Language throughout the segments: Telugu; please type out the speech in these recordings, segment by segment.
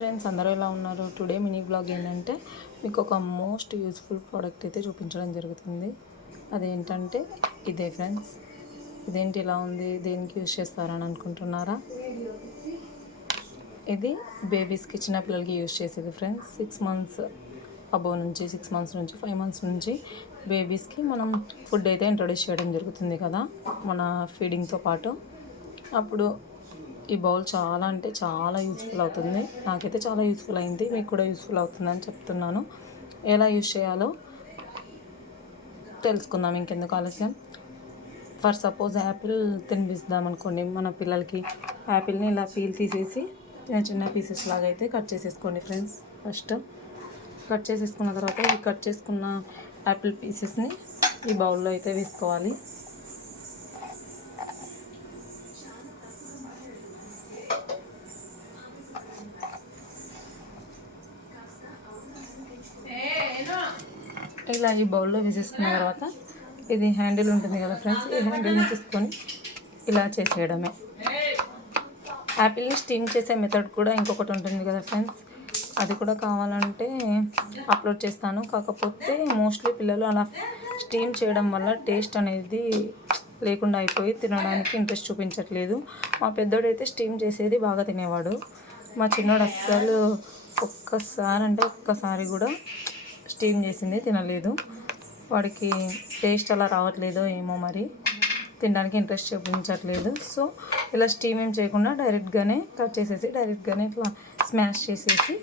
ఫ్రెండ్స్ అందరూ ఎలా ఉన్నారు? టుడే మినీ బ్లాగ్ ఏంటంటే మీకు ఒక మోస్ట్ యూస్ఫుల్ ప్రోడక్ట్ అయితే చూపించడం జరుగుతుంది. అదేంటంటే ఇదే ఫ్రెండ్స్. ఇదేంటి ఇలా ఉంది, దేనికి యూజ్ చేస్తారని అనుకుంటున్నారా? ఇది బేబీస్కి, చిన్న పిల్లలకి యూజ్ చేసేది ఫ్రెండ్స్. 6 మంత్స్ అబోవ్ నుంచి, 6 మంత్స్ నుంచి 5 మంత్స్ నుంచి బేబీస్కి మనం ఫుడ్ అయితే ఇంట్రొడ్యూస్ చేయడం జరుగుతుంది కదా, మన ఫీడింగ్తో పాటు. అప్పుడు ఈ బౌల్ చాలా అంటే చాలా యూస్ఫుల్ అవుతుంది. నాకైతే చాలా యూస్ఫుల్ అయింది, మీకు కూడా యూస్ఫుల్ అవుతుందని చెప్తున్నాను. ఎలా యూజ్ చేయాలో తెలుసుకుందాం ఇంకెందుకు ఆలస్యం. ఫర్ సపోజ్ యాపిల్ తినిపిస్తాం అనుకోండి మన పిల్లలకి. యాపిల్ని ఇలా పీల్ తీసేసి చిన్న చిన్న పీసెస్ లాగా అయితే కట్ చేసేసుకోండి ఫ్రెండ్స్. ఫస్ట్ కట్ చేసేసుకున్న తర్వాత ఈ కట్ చేసుకున్న యాపిల్ పీసెస్ని ఈ బౌల్లో అయితే వేసుకోవాలి. ఇలా ఈ బౌల్లో వేసేసుకున్న తర్వాత ఇది హ్యాండిల్ ఉంటుంది కదా ఫ్రెండ్స్, ఈ హ్యాండిల్ని తీసుకొని ఇలా చేసేయడమే. యాపిల్ని స్టీమ్ చేసే మెథడ్ కూడా ఇంకొకటి ఉంటుంది కదా ఫ్రెండ్స్, అది కూడా కావాలంటే అప్లోడ్ చేస్తాను. కాకపోతే మోస్ట్లీ పిల్లలు అలా స్టీమ్ చేయడం వల్ల టేస్ట్ అనేది లేకుండా అయిపోయి తినడానికి ఇంట్రెస్ట్ చూపించట్లేదు. మా పెద్దోడైతే స్టీమ్ చేసేది బాగా తినేవాడు. మా చిన్నోడు అస్సలు ఒక్కసారి కూడా స్టీమ్ చేసింది తినలేదు. వాడికి టేస్ట్ అలా రావట్లేదో ఏమో మరి, తినడానికి ఇంట్రెస్ట్ చూపించట్లేదు. సో ఇలా స్టీమ్ ఏం చేయకుండా డైరెక్ట్గానే కట్ చేసేసి డైరెక్ట్గానే ఇట్లా స్మాష్ చేసేసి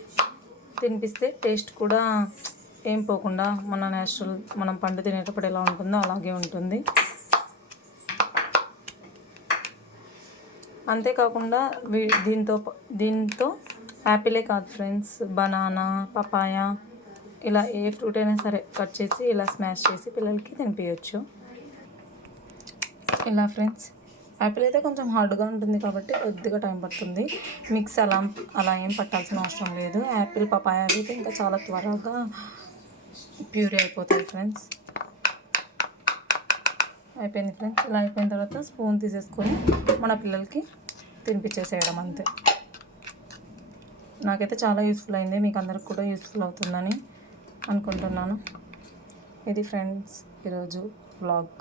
తినిపిస్తే టేస్ట్ కూడా ఏం పోకుండా మన న్యాచురల్ మనం పండు తినేటప్పుడు ఎలా ఉంటుందో అలాగే ఉంటుంది. అంతేకాకుండా దీంతో యాపిలే కాదు ఫ్రెండ్స్, బనానా, పపాయ, ఇలా ఏ ఫ్రూట్ అయినా సరే కట్ చేసి ఇలా స్మాష్ చేసి పిల్లలకి తినిపించవచ్చు. ఇలా ఫ్రెండ్స్, యాపిల్ అయితే కొంచెం హార్డ్గా ఉంటుంది కాబట్టి కొద్దిగా టైం పడుతుంది. మిక్స్ అలా ఏం పట్టాల్సిన అవసరం లేదు. యాపిల్, పపాయ అయితే ఇంకా చాలా త్వరగా ప్యూరీ అయిపోతాయి ఫ్రెండ్స్. అయిపోయింది ఫ్రెండ్స్. ఇలా అయిపోయిన తర్వాత స్పూన్ తీసేసుకొని మన పిల్లలకి తినిపించేసేయడం అంతే. నాకైతే చాలా యూస్ఫుల్ అయింది, మీకు అందరికి కూడా యూస్ఫుల్ అవుతుందని అనుకుంటున్నాను. ఇది ఫ్రెండ్స్ ఈరోజు వ్లాగ్.